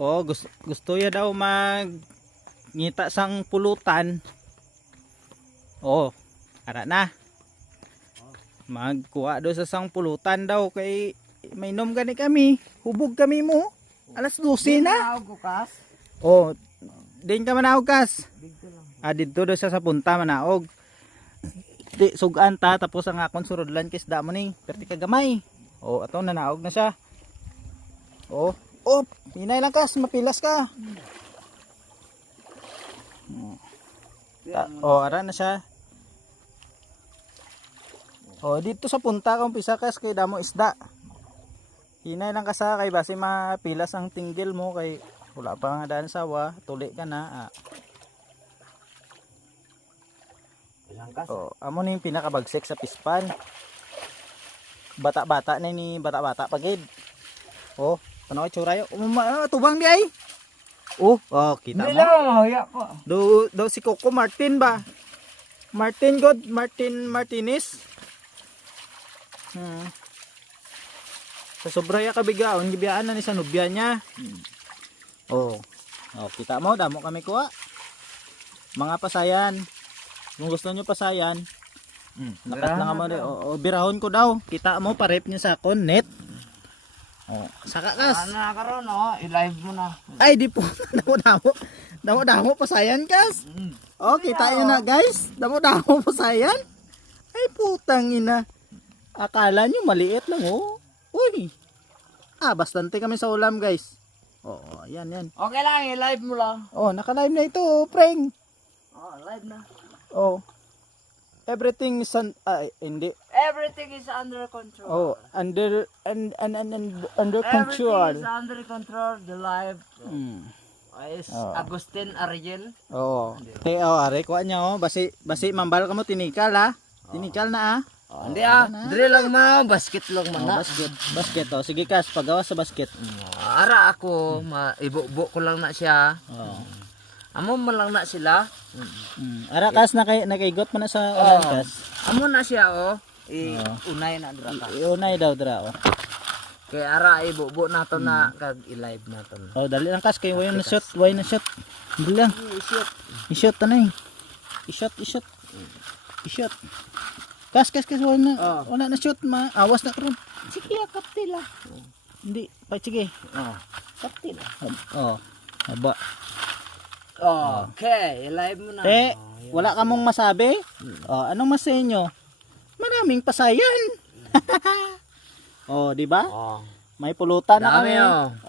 Oh, gusto ya daw ngita sang pulutan. Oh, ara na. Magkuha daw sa sang pulutan daw kay mainom gani kami. Hubog kami mo. Alas 12 na. Oh, din ka manaog kas. Dito daw sa punta manaog. Di sugan ta tapos ang akon surudlan kisda mo ni. Perti ka gamay. Oh, ato nanaog na siya. Oh, hinay lang kas, mapilas ka. Ara na siya. Dito sa punta kung pisa kas kay damo isda. Hinay lang kasa kay base mapilas ang tinggil mo kay wala pa nga daan sawa, tuli ka na. Amo ni pinakabagsik sa pispan. Bata-bata na ni bata-bata pagid. Ano ay tsura yo? Tubang di ay. Kita mo. Do si Coco Martin ba? Martinez. Sa sobraya kabigaon gibiyaan na ni sa nobya niya. Kita mo damo kami kuha. Mga pasayan. Kung gusto niyo pasayan, nakat lang mo birahon ko daw. Kita mo parep niya sa akon net. Saka kas. Karon i-live mo na. Ay di po. Damo pasayan kas. Kita niyo na guys. Damo pasayan. Ay putang ina. Akala nyo maliit lang Uy. Bastante kami sa ulam guys. Yan. Okay lang, i-live mo lang. Naka-live na ito, preng. Live na. Everything is hindi. Everything is under control. Under control. Everything is under control. The live is Agustin Ariel. Are kuha niya basi mambal ka mo tinikal Tinikal na Hindi dire lang basket lang man basket sige kas pagawa sa basket. Ara ako ibubo ko lang na siya. Amo man lang na sila. Ara kas nakaigot man na sa ulan kas. Amo na siya unay na dra ka. Unay daw dra Kay ara ibubo nato na kag i-live nato. Dali lang kas kay way na shot. Dali lang. I-shot tanay. I-shot. Kas wala na shoot awas na karon. Sige kaptila. Hindi sige. Kaptila. Haba. Okay, live mo na. Wala ka mong masabi? Anong masay nyo? Maraming pasayan. Di ba? May pulutan na Dami kami.